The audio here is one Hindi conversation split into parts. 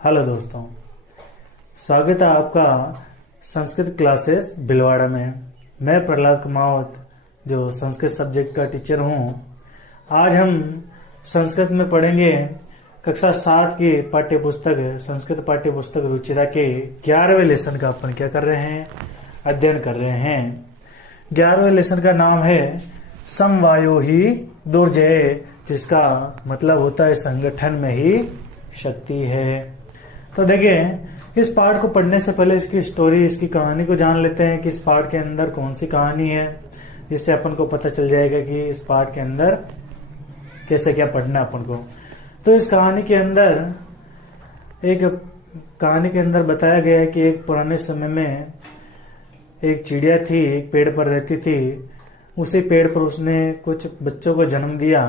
हेलो दोस्तों, स्वागत है आपका संस्कृत क्लासेस भिलवाड़ा में। मैं प्रहलाद कुमावत जो संस्कृत सब्जेक्ट का टीचर हूँ। आज हम संस्कृत में पढ़ेंगे कक्षा 7 की पाठ्य पुस्तक संस्कृत पाठ्य पुस्तक रुचिरा के 11वें लेसन का अपन क्या कर रहे हैं, अध्ययन कर रहे हैं। 11वें लेसन का नाम है समवायो ही दुर्जय, जिसका मतलब होता है संगठन में ही शक्ति है। तो देखिए, इस पाठ को पढ़ने से पहले इसकी स्टोरी, इसकी कहानी को जान लेते हैं कि इस पाठ के अंदर कौन सी कहानी है, जिससे अपन को पता चल जाएगा कि इस पाठ के अंदर कैसे क्या पढ़ना है अपन को। तो इस कहानी के अंदर बताया गया है कि एक पुराने समय में एक चिड़िया थी, एक पेड़ पर रहती थी। उसी पेड़ पर उसने कुछ बच्चों को जन्म दिया,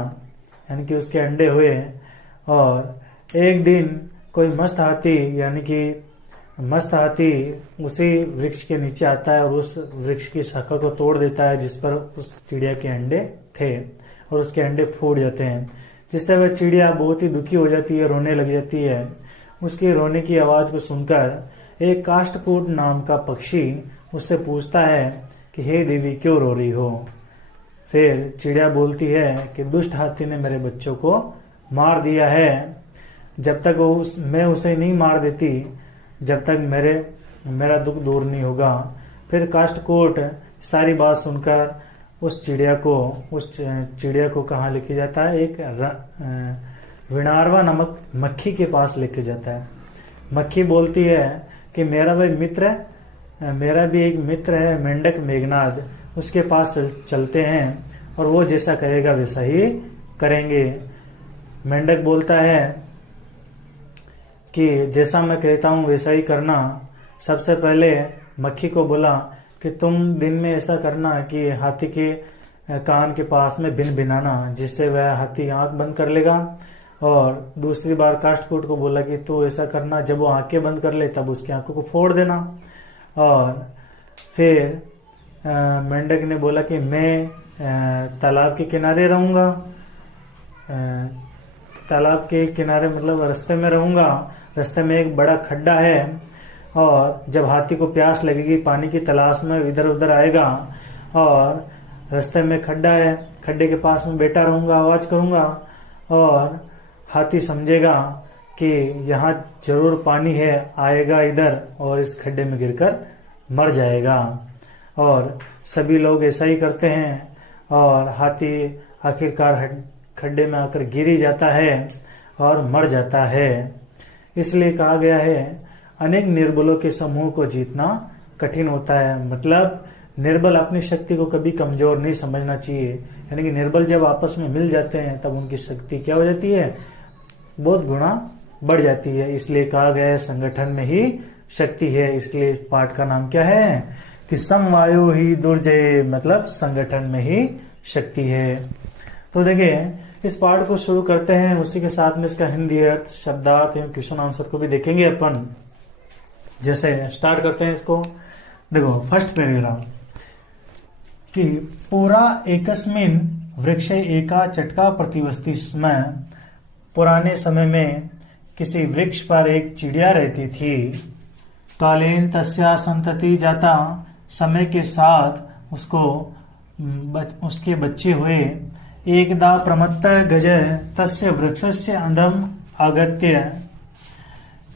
यानी कि उसके अंडे हुए। और एक दिन कोई मस्त हाथी उसी वृक्ष के नीचे आता है और उस वृक्ष की शाखा को तोड़ देता है जिस पर उस चिड़िया के अंडे थे, और उसके अंडे फूट जाते हैं, जिससे वह चिड़िया बहुत ही दुखी हो जाती है, रोने लग जाती है। उसकी रोने की आवाज को सुनकर एक काष्ठकूट नाम का पक्षी उससे पूछता है कि हे देवी, क्यों रो रही हो। फिर चिड़िया बोलती है कि दुष्ट हाथी ने मेरे बच्चों को मार दिया है। जब तक मैं उसे नहीं मार देती, जब तक मेरा दुख दूर नहीं होगा। फिर काष्ठकूट सारी बात सुनकर उस चिड़िया को कहाँ लेके जाता है, एक विणारवा नामक मक्खी के पास लेके जाता है। मक्खी बोलती है कि मेरा भी एक मित्र है मेंढक मेघनाद, उसके पास चलते हैं और वो जैसा कहेगा वैसा ही करेंगे। मेंढक बोलता है कि जैसा मैं कहता हूँ वैसा ही करना। सबसे पहले मक्खी को बोला कि तुम दिन में ऐसा करना कि हाथी के कान के पास में बिन बिनाना, जिससे वह हाथी आंख बंद कर लेगा। और दूसरी बार काष्ठकूट को बोला कि तू ऐसा करना, जब वो आंखें बंद कर ले तब उसकी आंखों को फोड़ देना। और फिर मेंढक ने बोला कि मैं तालाब के किनारे रहूंगा, तालाब के किनारे मतलब रास्ते में रहूंगा। रास्ते में एक बड़ा खड्डा है और जब हाथी को प्यास लगेगी, पानी की तलाश में इधर उधर आएगा और रास्ते में खड्डा है, खड्डे के पास में बैठा रहूंगा, आवाज करूंगा और हाथी समझेगा कि यहाँ जरूर पानी है, आएगा इधर और इस खड्डे में गिरकर मर जाएगा। और सभी लोग ऐसा ही करते हैं और हाथी आखिरकार खड्डे में आकर गिर ही जाता है और मर जाता है। इसलिए कहा गया है, अनेक निर्बलों के समूह को जीतना कठिन होता है। मतलब निर्बल अपनी शक्ति को कभी कमजोर नहीं समझना चाहिए, यानी कि निर्बल जब आपस में मिल जाते हैं तब उनकी शक्ति क्या हो जाती है, बहुत गुना बढ़ जाती है। इसलिए कहा गया है संगठन में ही शक्ति है। इसलिए पाठ का नाम क्या है कि समवायो ही दुर्जय, मतलब संगठन में ही शक्ति है। तो देखिए, इस पाठ को शुरू करते हैं, उसी के साथ में इसका हिंदी अर्थ, शब्दार्थ एवं क्वेश्चन आंसर को भी देखेंगे अपन। जैसे स्टार्ट करते हैं इसको। देखो, फर्स्ट पैराग्राफ कि पूरा एकस्मिन वृक्षे एका चटका प्रतिवस्ति स्म। पुराने समय में किसी वृक्ष पर एक चिड़िया रहती थी। कालेन तस्या संतति जाता, समय के साथ उसके बच्चे हुए। एकदा प्रमत्त गज तस्य वृक्षस्य अधम आगत्य।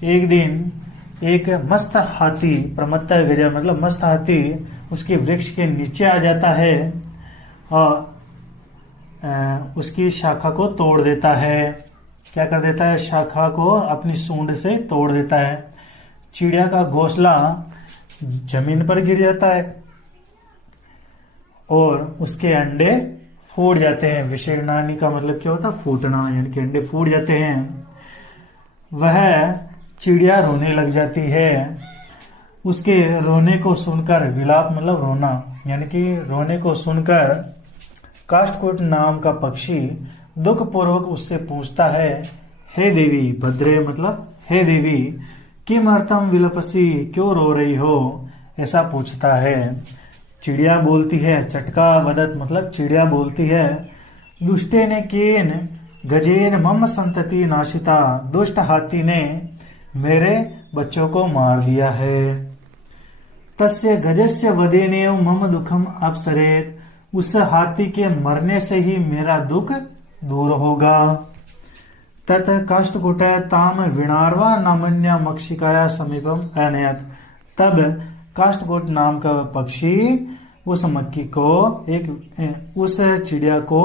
एक दिन एक मस्त हाथी, प्रमत्त गज मतलब मस्त हाथी, उसके वृक्ष के नीचे आ जाता है और उसकी शाखा को तोड़ देता है। क्या कर देता है, शाखा को अपनी सूंड से तोड़ देता है। चिड़िया का घोंसला जमीन पर गिर जाता है और उसके अंडे फूट जाते हैं। विशीर्णानि का मतलब क्या होता है, फूटना, यानी कि अंडे फूट जाते हैं। वह चिड़िया रोने लग जाती है। उसके रोने को सुनकर, विलाप मतलब रोना, यानी कि रोने को सुनकर काष्ठकूट नाम का पक्षी दुख पूर्वक उससे पूछता है, हे देवी, भद्रे मतलब हे देवी, किमर्थम विलपसी, क्यों रो रही हो, ऐसा पूछता है। चिड़िया बोलती है, चटका वदत मतलब चिड़िया बोलती है, दुष्टे ने केन गजेन मम संतति नाशिता, दुष्ट हाथी ने मेरे बच्चों को मार दिया है। तस्य गजस्य वदेनेव मम दुखम अपसरेत, उस हाथी के मरने से ही मेरा दुख दूर होगा। तत काष्ठकूट ताम विणार्वा नामन्या मक्षिकाया समीपम अनयत, तब काष्ठकूट नाम का पक्षी उस मक्खी को उस चिड़िया को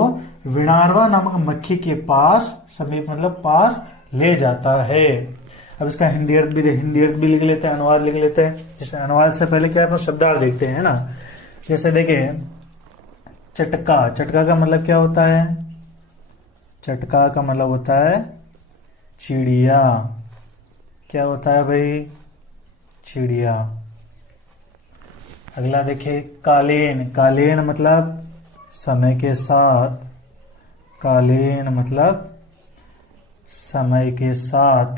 विणार्वा नामक मक्खी के पास, समीप मतलब पास ले जाता है। अब इसका हिंदी अर्थ भी लिख लेते हैं, अनुवाद लिख लेते हैं। जैसे अनुवाद से पहले क्या है, शब्दार्थ देखते हैं ना। जैसे देखिए चटका, चटका का मतलब क्या होता है? चटका का मतलब होता है चिड़िया। क्या होता है भाई? चिड़िया। अगला देखिए कालीन, कालीन मतलब समय के साथ, कालीन मतलब समय के साथ,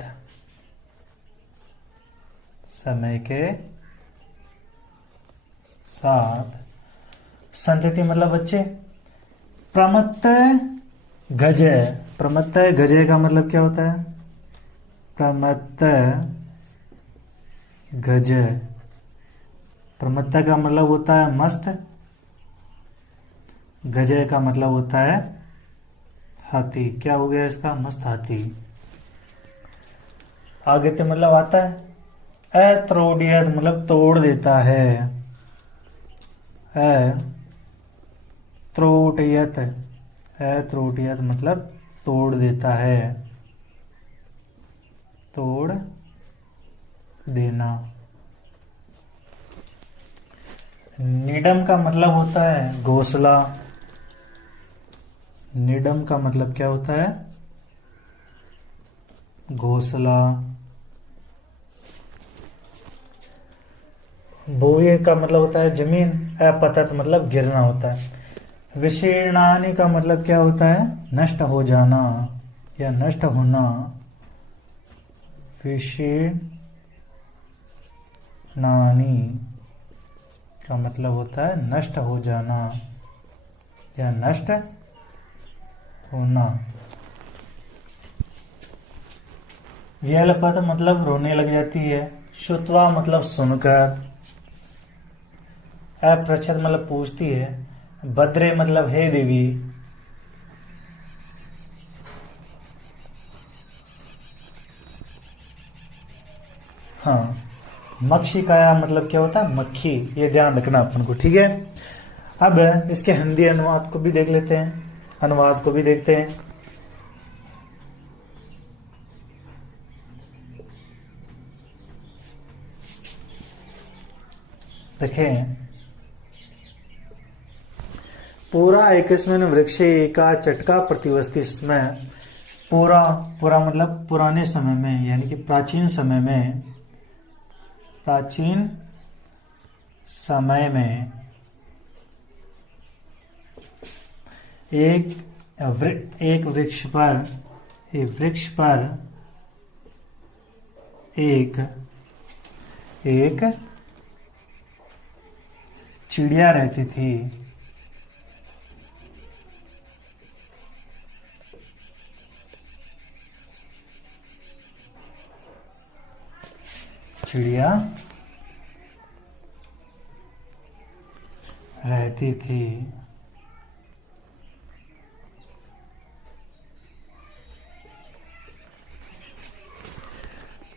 समय के साथ। संतति मतलब बच्चे। प्रमत्त गज, प्रमत्त गजे का मतलब क्या होता है? प्रमत्त गज, प्रमत्ता का मतलब होता है मस्त, गजय का मतलब होता है हाथी। क्या हो गया इसका? मस्त हाथी। आगे ते मतलब आता है अत्रोडियत मतलब तोड़ देता है, त्रोटियत, त्रोटियत मतलब तोड़ देता है, तोड़ देना। निडम का मतलब होता है घोंसला, निडम का मतलब क्या होता है? घोंसला। भूये का मतलब होता है जमीन, अपतत मतलब गिरना होता है। विशीर्णानि का मतलब क्या होता है? नष्ट हो जाना या नष्ट होना। विशीर्णानि का मतलब होता है नष्ट हो जाना या नष्ट होना। व्यलपत मतलब रोने लग जाती है। श्रुत्वा मतलब सुनकर। अपृच्छत मतलब पूछती है। भद्रे मतलब हे देवी। हाँ, मक्षिकाया मतलब क्या होता है? मक्खी। ये ध्यान रखना अपन को, ठीक है। अब इसके हिंदी अनुवाद को भी देख लेते हैं, अनुवाद को भी देखते हैं। देखें, पूरा एकस्मिन् वृक्षे एका चटका प्रतिवस्ति। इसमें पूरा, पूरा मतलब पुराने समय में, यानी कि प्राचीन समय में, प्राचीन समय में एक वृक्ष पर, एक वृक्ष पर एक चिड़िया रहती थी। चिड़िया रहती थी।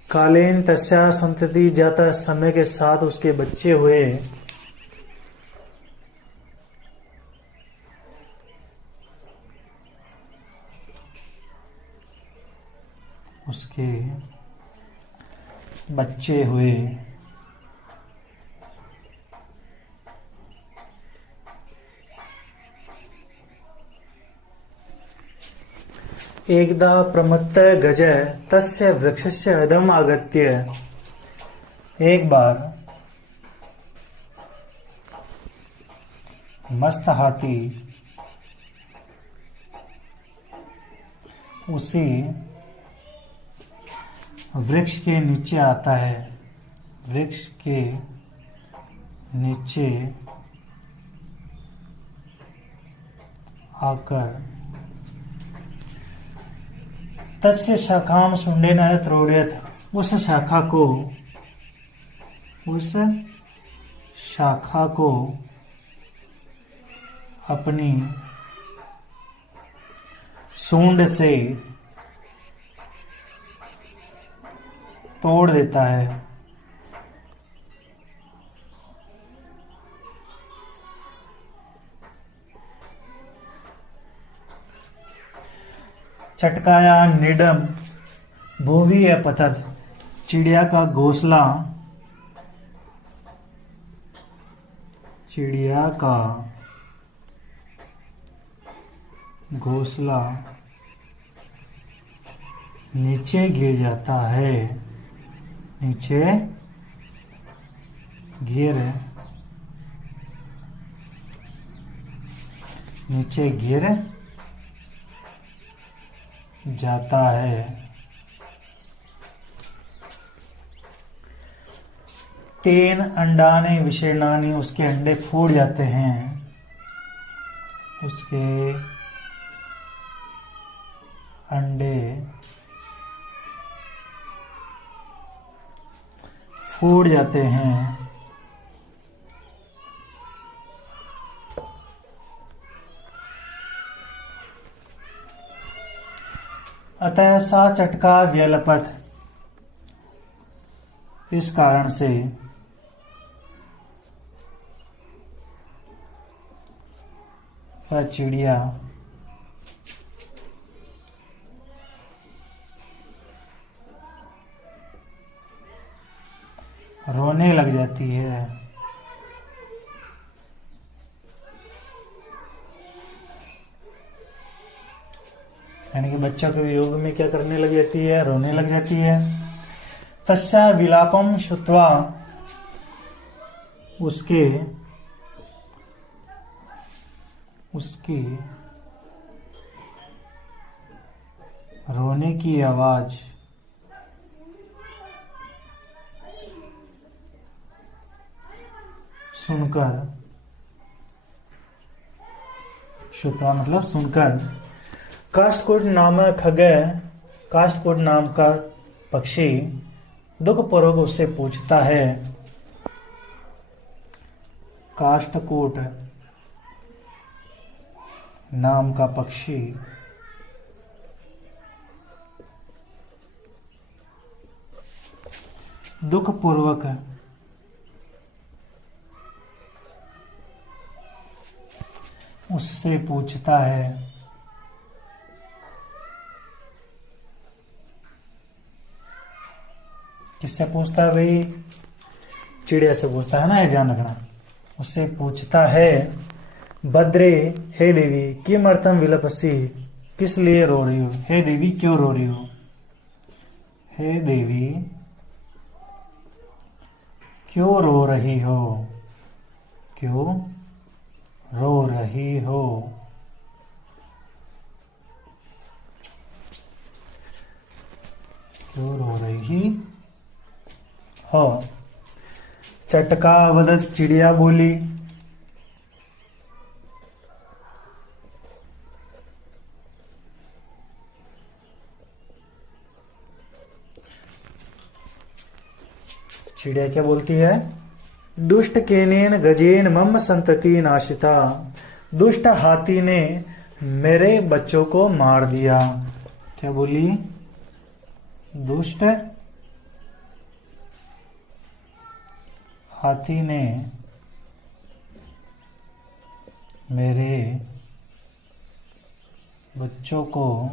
कालीन तस्या संतति जाता, समय के साथ उसके बच्चे हुए। उसके बच्चे हुए। एकदा प्रमत्त गज तस्य वृक्षस्य अधम आगत्य। एक बार मस्त हाथी उसी वृक्ष के नीचे आता है, वृक्ष के नीचे आकर तस्य शाखाम शुंडेन त्रोड़यत, उस शाखा को अपनी सूंड से तोड़ देता है। चटकाया निडम भूवि अपतत, चिड़िया का घोंसला नीचे गिर जाता है, नीचे गिर जाता है। तेन अंडाने विशीर्णानि, उसके अंडे फूट जाते हैं, उसके अंडे फूट जाते हैं। अतः सा चटका व्यलपत, इस कारण से वह चिड़िया रोने लग जाती है। यानी कि बच्चों के वियोग में क्या करने लग जाती है, रोने लग जाती है। तस्या विलापम श्रुत्वा, उसकी रोने की आवाज सुनकर, श्रुत्वा मतलब सुनकर, काष्ठकूट नाम का पक्षी दुखपूर्वक उससे पूछता है। काष्ठकूट नाम का पक्षी दुखपूर्वक उससे पूछता है। किससे पूछता है भाई? चिड़िया से पूछता है ना, ये ध्यान रखना। उससे पूछता है, भद्रे हे देवी किमर्थम विलपसी, किस लिए रो रही हो? हे देवी क्यों रो रही हो? हे देवी क्यों रो रही हो? क्यों रो रही हो? क्यों रो रही हो? चटका वदत, चिड़िया बोली। चिड़िया क्या बोलती है? दुष्ट केनेन गजेन मम संतति नाशिता, दुष्ट हाथी ने मेरे बच्चों को मार दिया। क्या बोली? दुष्ट हाथी ने मेरे बच्चों को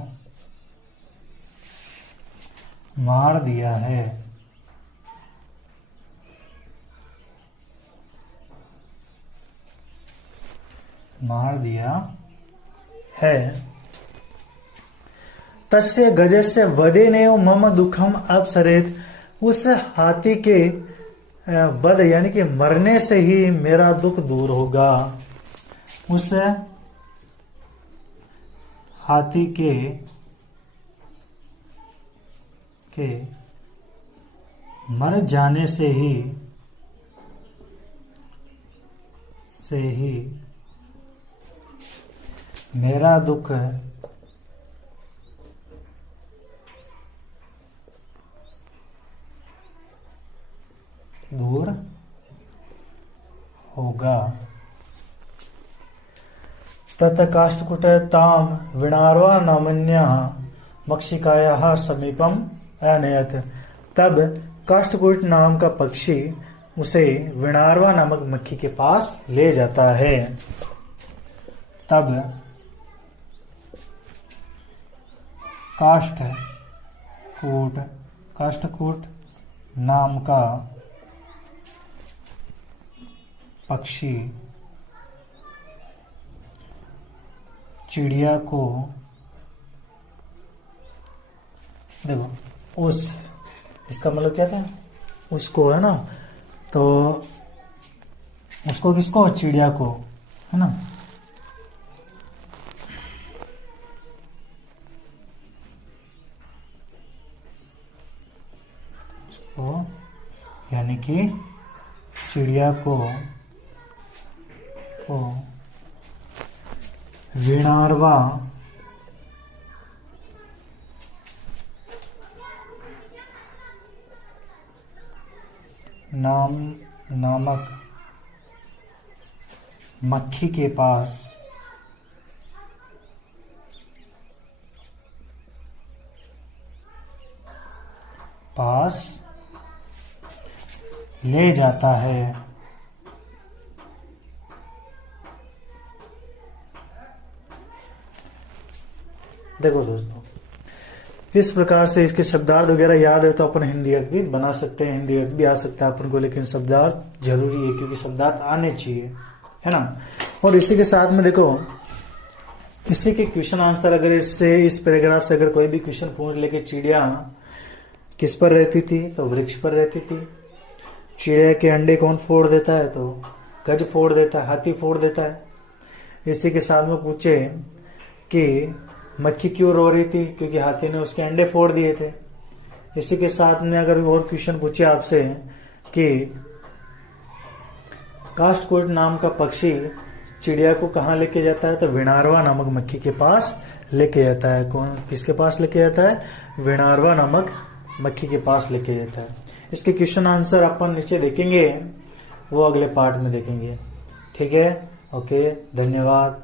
मार दिया है। मार दिया है। तस्य गजस्य वदेनेव मम दुखम अपसरेत, उस हाथी के वध यानी कि मरने से ही मेरा दुख दूर होगा। उस हाथी के मर जाने से ही मेरा दुख दूर होगा। तत काष्ठकुटतां विणार्वा नामन्यः मक्षिकायाः समीपम अनयत। तब काष्ठकुट नाम का पक्षी उसे विणार्वा नामक मक्खी के पास ले जाता है। तब काष्ठकूट नाम का पक्षी चिड़िया को, देखो इसका मतलब क्या था, उसको है ना, तो उसको किसको, चिड़िया को, है ना। उसको यानी कि चिड़िया को विणार्वा नामक मक्खी के पास ले जाता है। देखो दोस्तों, इस प्रकार से इसके शब्दार्थ वगैरह याद है तो अपन हिंदी अर्थ भी बना सकते हैं, हिंदी अर्थ भी आ सकता है अपन को, लेकिन शब्दार्थ जरूरी है क्योंकि शब्दार्थ आने चाहिए, है ना। और इसी के साथ में देखो, इसी के क्वेश्चन आंसर अगर इससे, इस पैराग्राफ से अगर कोई भी क्वेश्चन पूछ ले कि चिड़िया किस पर रहती थी, तो वृक्ष पर रहती थी। चिड़िया के अंडे कौन फोड़ देता है, तो गज फोड़ देता है, हाथी फोड़ देता है। इसी के साथ में पूछे कि मक्खी क्यों रो रही थी, क्योंकि हाथी ने उसके अंडे फोड़ दिए थे। इसी के साथ में अगर और क्वेश्चन पूछे आपसे कि काष्ठकूट नाम का पक्षी चिड़िया को कहाँ लेके जाता है, तो विणार्वा नामक मक्खी के पास लेके जाता है। कौन, किसके पास लेके जाता है, विणार्वा नामक मक्खी के पास लेके जाता है। इसके क्वेश्चन आंसर अपन नीचे देखेंगे, वो अगले पार्ट में देखेंगे। ठीक है, ओके, धन्यवाद।